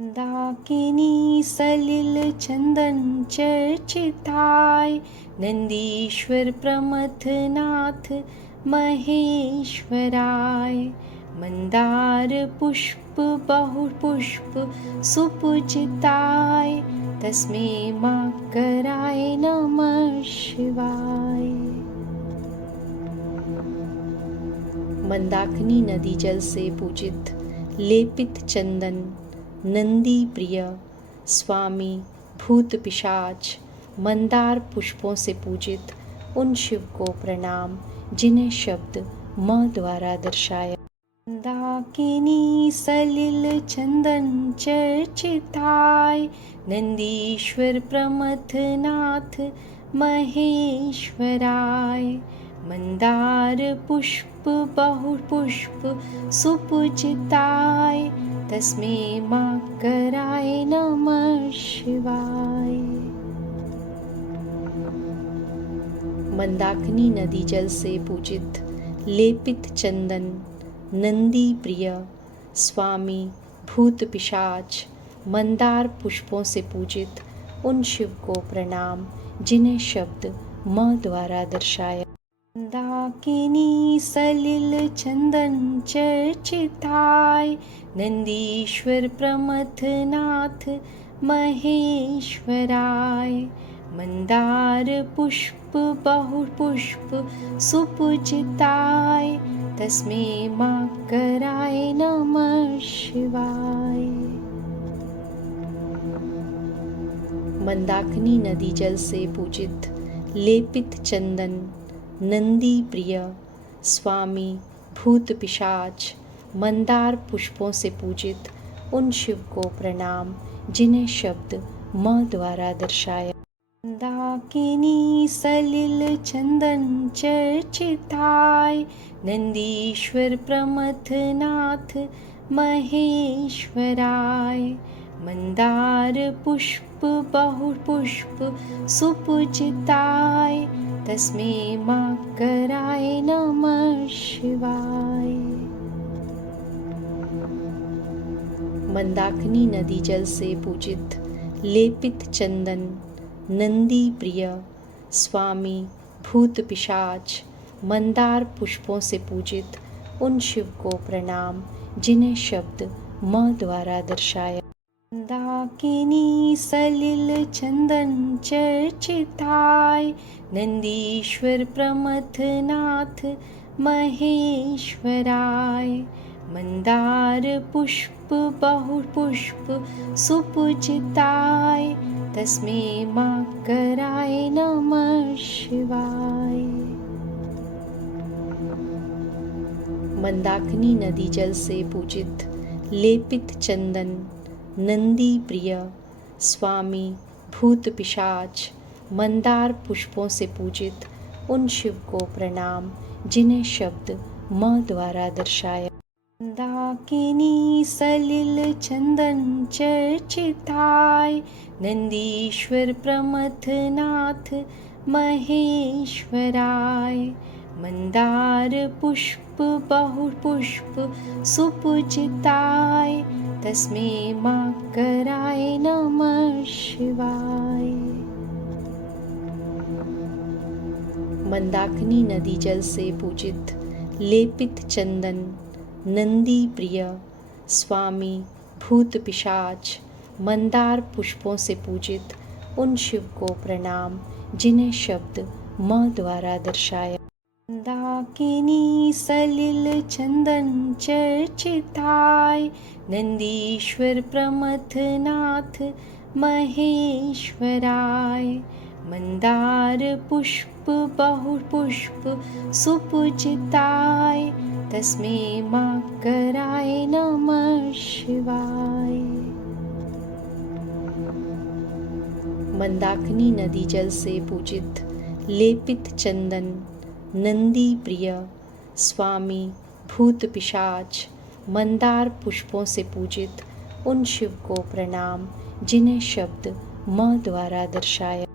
दाकिनी सलिल चंदन चर्चिताय, नंदीश्वर प्रमथनाथ महेश्वराय। मंदार पुष्प बहुपुष्प सुपूजिताय, तस्मै माकराय नमः शिवाय। मंदाकिनी नदी जल से पूजित लेपित चंदन नंदी प्रिय स्वामी भूत पिशाच मंदार पुष्पों से पूजित उन शिव को प्रणाम जिन्हें शब्द माँ द्वारा दर्शाया। दाकिनी सलिल चंदन चर्चिताय, नंदीश्वर प्रमथनाथ महेश्वराय। मंदार पुष्प बहुपुष्प सुपूजिताय, तस्मै माकराय नमः शिवाय। मंदाकिनी नदी जल से पूजित लेपित चंदन नंदी प्रिय स्वामी भूत पिशाच मंदार पुष्पों से पूजित उन शिव को प्रणाम जिन्हें शब्द माँ द्वारा दर्शाया। दाकिनी सलिल चंदन चर्चिताय, नंदीश्वर प्रमथनाथ महेश्वराय। मंदार पुष्प बहुपुष्प सुपूजिताय, तस्मै माकराय नमः शिवाय। मंदाकिनी नदी जल से पूजित लेपित चंदन नंदी प्रिय स्वामी भूत पिशाच मंदार पुष्पों से पूजित उन शिव को प्रणाम जिन्हें शब्द माँ द्वारा दर्शाया। दाकिनी सलिल चंदन चर्चिताय, नंदीश्वर प्रमथनाथ महेश्वराय। मंदार पुष्प बहुपुष्प सुपूजिताय, तस्मै माकराय नमः शिवाय। मंदाकिनी नदी जल से पूजित लेपित चंदन नंदी प्रिय स्वामी भूत पिशाच मंदार पुष्पों से पूजित उन शिव को प्रणाम जिन्हें शब्द माँ द्वारा दर्शाया। दाकिनी सलिल चंदन चर्चिताय, नंदीश्वर प्रमथनाथ महेश्वराय। मंदार पुष्प बहुपुष्प सुपूजिताय, तस्मै माकराय नमः शिवाय। मंदाकिनी नदी जल से पूजित लेपित चंदन नंदी प्रिय स्वामी भूत पिशाच मंदार पुष्पों से पूजित उन शिव को प्रणाम जिन्हें शब्द माँ द्वारा दर्शाया। दाकिनी सलिल चंदन चर्चिताय, नंदीश्वर प्रमथनाथ महेश्वराय। मंदार पुष्प बहुपुष्प सुपूजिताय, तस्मै माकराय नमः शिवाय। मंदाकिनी नदी जल से पूजित लेपित चंदन नंदी प्रिय स्वामी भूत पिशाच मंदार पुष्पों से पूजित उन शिव को प्रणाम जिन्हें शब्द माँ द्वारा दर्शाया। दाकिनी सलिल चंदन चर्चिताय, नंदीश्वर प्रमथनाथ महेश्वराय। मंदार पुष्प बहुपुष्प सुपूजिताय, तस्मै माकराय नमः शिवाय। मंदाकिनी नदी जल से पूजित लेपित चंदन नंदी प्रिय स्वामी भूत पिशाच मंदार पुष्पों से पूजित उन शिव को प्रणाम जिन्हें शब्द माँ द्वारा दर्शाया।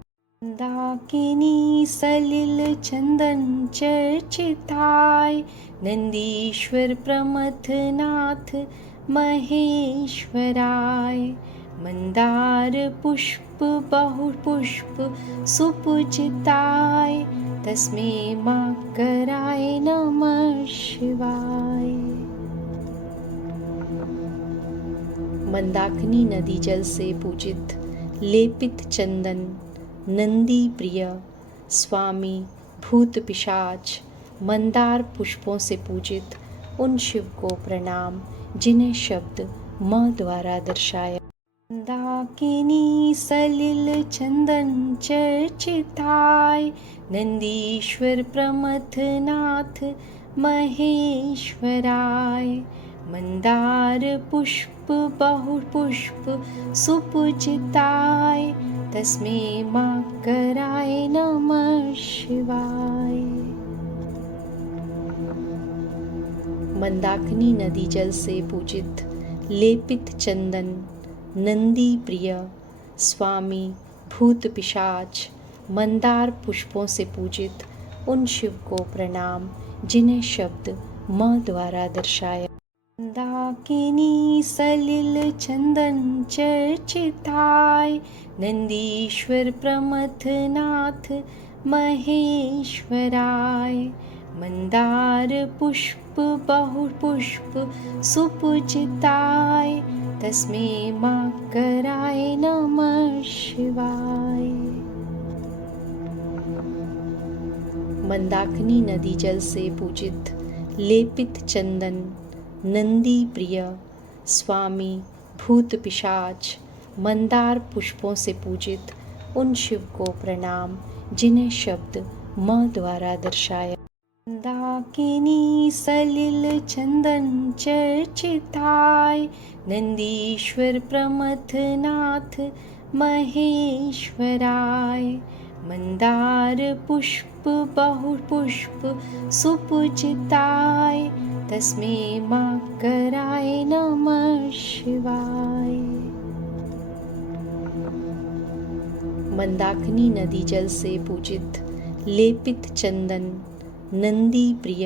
दाकिनी सलिल चंदन चर्चिताय, नंदीश्वर प्रमथनाथ महेश्वराय। मंदार पुष्प बहुपुष्प सुपूजिताय तस्मै माकराय नमः शिवाय। मंदाकिनी नदी जल से पूजित लेपित चंदन नंदी प्रिय स्वामी भूत पिशाच मंदार पुष्पों से पूजित उन शिव को प्रणाम जिन्हें शब्द माँ द्वारा दर्शाया। मंदाकिनी सलिल चंदन चर्चिताय नंदीश्वर प्रमथनाथ महेश्वराय। मंदार पुष्प बहुपुष्प सुपूजिताय तस्मै माकराय नमः शिवाय। मंदाकिनी नदी जल से पूजित लेपित चंदन नंदी प्रिय स्वामी भूत पिशाच मंदार पुष्पों से पूजित उन शिव को प्रणाम जिन्हें शब्द माँ द्वारा दर्शाया। मंदाकिनी सलिल चंदन चर्चिताय नंदीश्वर प्रमथनाथ महेश्वराय। मंदार पुष्प बहुपुष्प सुपूजिताय तस्मै माकराय नमः शिवाय। मंदाकिनी नदी जल से पूजित लेपित चंदन नंदी प्रिय स्वामी भूत पिशाच मंदार पुष्पों से पूजित उन शिव को प्रणाम जिन्हें शब्द माँ द्वारा दर्शाया। मंदाकिनी सलिल चंदन चर्चिताय नंदीश्वर प्रमथनाथ महेश्वराय। मंदार पुष्प बहुपुष्प सुपूजिताय तस्मै माकराय नमः शिवाय। मंदाकिनी नदी जल से पूजित लेपित चंदन नंदी प्रिय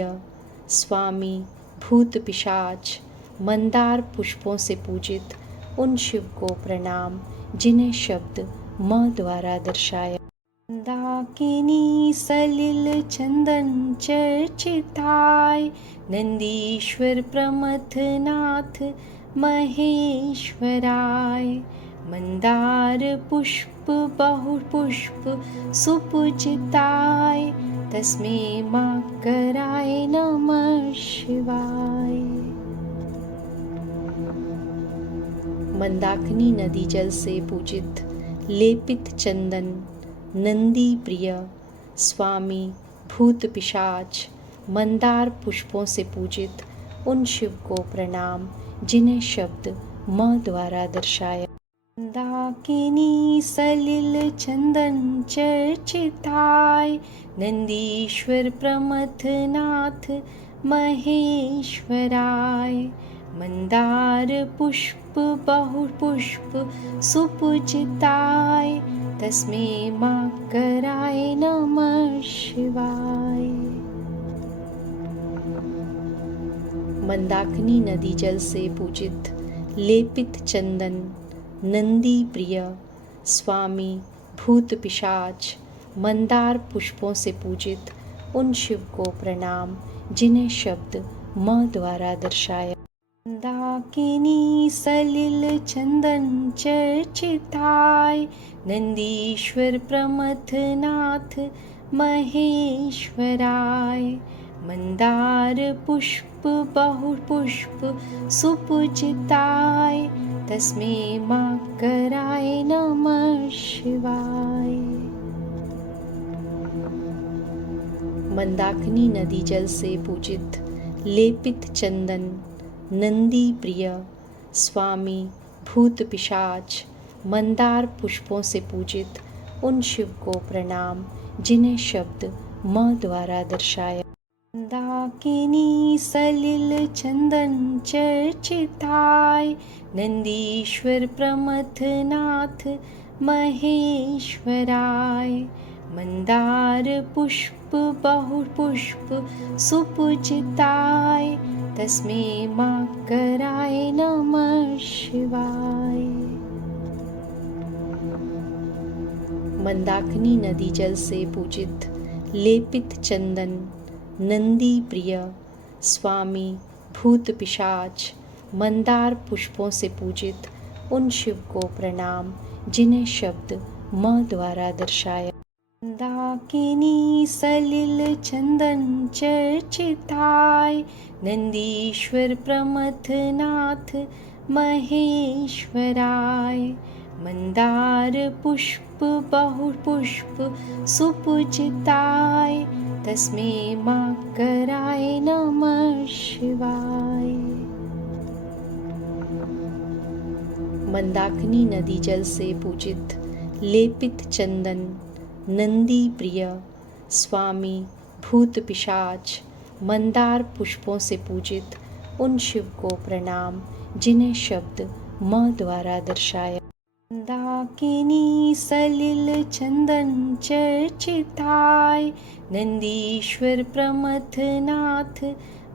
स्वामी भूत पिशाच मंदार पुष्पों से पूजित उन शिव को प्रणाम जिन्हें शब्द माँ द्वारा दर्शाया। मंदाकिनी सलिल चंदन चर्चिताय नंदीश्वर प्रमथनाथ महेश्वराय। मंदार पुष्प बहुपुष्प सुपूजिताय तस्मै माकराय नमः शिवाय। मंदाकिनी नदी जल से पूजित लेपित चंदन नंदी प्रिय स्वामी भूत पिशाच मंदार पुष्पों से पूजित उन शिव को प्रणाम जिन्हें शब्द माँ द्वारा दर्शाया। मंदाकिनी सलिल चंदन चर्चिताय नंदीश्वर प्रमथनाथ महेश्वराय। मंदार पुष्प बहुपुष्प सुपूजिताय तस्मै माकराय नमः शिवाय। मंदाकिनी नदी जल से पूजित लेपित चंदन नंदी प्रिय स्वामी भूत पिशाच मंदार पुष्पों से पूजित उन शिव को प्रणाम जिन्हें शब्द माँ द्वारा दर्शाया। मंदाकिनी सलिल चंदन चर्चिताय नंदीश्वर प्रमथनाथ महेश्वराय। मंदार पुष्प बहुपुष्प सुपूजिताय तस्मै माकराय नमः शिवाय। मंदाकिनी नदी जल से पूजित लेपित चंदन नंदी प्रिय स्वामी भूत पिशाच मंदार पुष्पों से पूजित उन शिव को प्रणाम जिन्हें शब्द माँ द्वारा दर्शाया। मंदाकिनी सलिल चंदन चर्चिताय नंदीश्वर प्रमथनाथ महेश्वराय। मंदार पुष्प बहुपुष्प सुपूजिताय तस्मै माकराय नमः शिवाय। मंदाकिनी नदी जल से पूजित लेपित चंदन नंदी प्रिय स्वामी भूत पिशाच मंदार पुष्पों से पूजित उन शिव को प्रणाम जिन्हें शब्द माँ द्वारा दर्शाया। मंदाकिनी सलिल चंदन चर्चिताय नंदीश्वर प्रमथनाथ महेश्वराय। मंदार पुष्प बहु पुष्प सुपूजिताय तस्मै माकराय नमः शिवाय। मंदाकिनी नदी जल से पूजित लेपित चंदन नंदी प्रिय स्वामी भूत पिशाच मंदार पुष्पों से पूजित उन शिव को प्रणाम जिन्हें शब्द माँ द्वारा दर्शाया। मंदाकिनी सलिल चंदन चर्चिताय नंदीश्वर प्रमथनाथ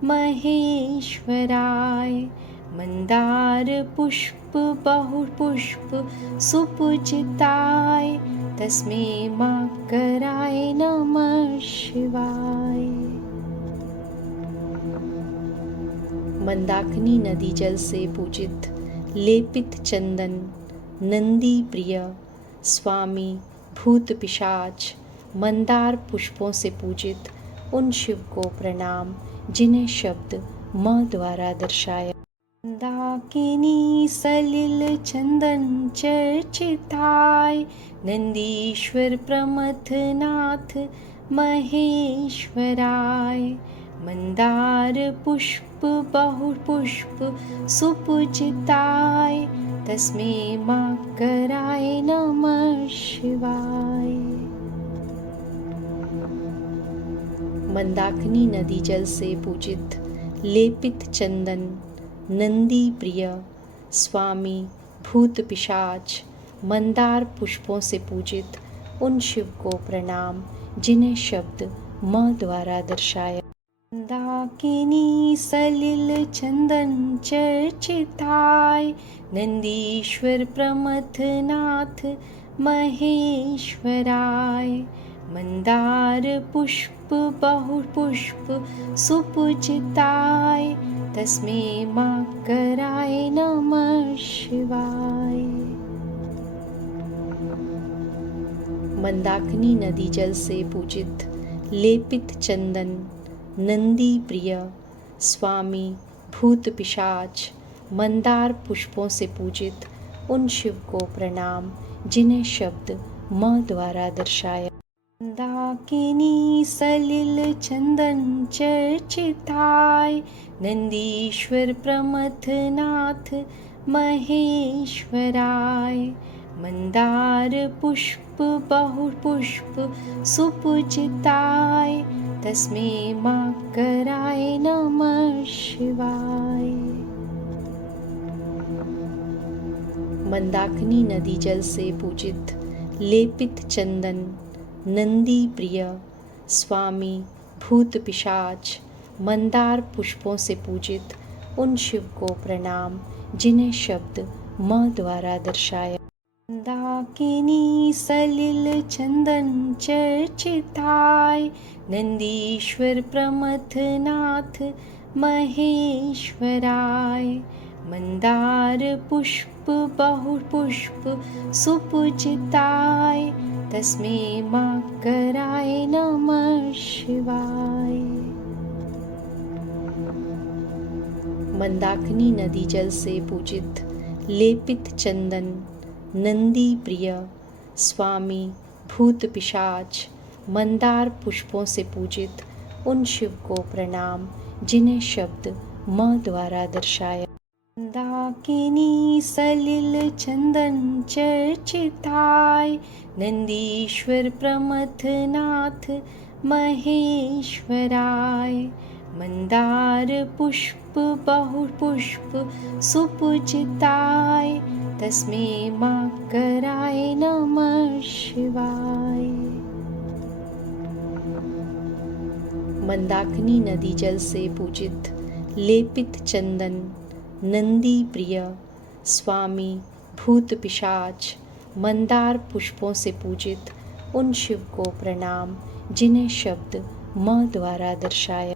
महेश्वराय। मंदार पुष्प बहु पुष्प सुपूजिताय तस्मै माकराय नमः शिवाय। मंदाकिनी नदी जल से पूजित लेपित चंदन नंदी प्रिय स्वामी भूत पिशाच मंदार पुष्पों से पूजित उन शिव को प्रणाम जिन्हें शब्द माँ द्वारा दर्शाया। मंदाकिनी सलिल चंदन चर्चिताय नंदीश्वर प्रमथनाथ महेश्वराय। मंदार पुष्प बहु पुष्प सुपूजिताय तस्मै माकराय नमः शिवाय। मंदाकिनी नदी जल से पूजित लेपित चंदन नंदी प्रिय स्वामी भूत पिशाच मंदार पुष्पों से पूजित उन शिव को प्रणाम जिन्हें शब्द माँ द्वारा दर्शाया। मंदाकिनी सलिल चंदन चर्चिताय नंदीश्वर प्रमथनाथ महेश्वराय। मंदार पुष्प बहु पुष्प सुपूजिताय तस्मै माकराय नमः शिवाय। मंदाकिनी नदी जल से पूजित लेपित चंदन नंदी प्रिय स्वामी भूत पिशाच मंदार पुष्पों से पूजित उन शिव को प्रणाम जिन्हें शब्द माँ द्वारा दर्शाया। मंदाकिनी सलिल चंदन चर्चिताय नंदीश्वर प्रमथनाथ महेश्वराय। मंदार पुष्प बहु पुष्प सुपूजिताय तस्मै माकराय नमः शिवाय। मंदाकिनी नदी जल से पूजित लेपित चंदन नंदी प्रिय स्वामी भूत पिशाच मंदार पुष्पों से पूजित उन शिव को प्रणाम जिन्हें शब्द माँ द्वारा दर्शाया। मंदाकिनी सलिल चंदन चर्चिताय नंदीश्वर प्रमथनाथ महेश्वराय। मंदार पुष्प बहु पुष्प सुपूजिताय तस्मै माकराय नमः शिवाय। मंदाकिनी नदी जल से पूजित लेपित चंदन नंदी प्रिय स्वामी भूत पिशाच मंदार पुष्पों से पूजित उन शिव को प्रणाम जिन्हें शब्द माँ द्वारा दर्शाया। मंदाकिनी सलिल चंदन चर्चिताय नंदीश्वर प्रमथनाथ महेश्वराय। मंदार पुष्प बहु पुष्प सुपूजिताय तस्मै माकराय नमः शिवाय। मंदाकिनी नदी जल से पूजित लेपित चंदन, नंदी प्रिय, स्वामी भूत पिशाच, मंदार पुष्पों से पूजित उन शिव को प्रणाम जिन्हें शब्द माँ द्वारा दर्शाया।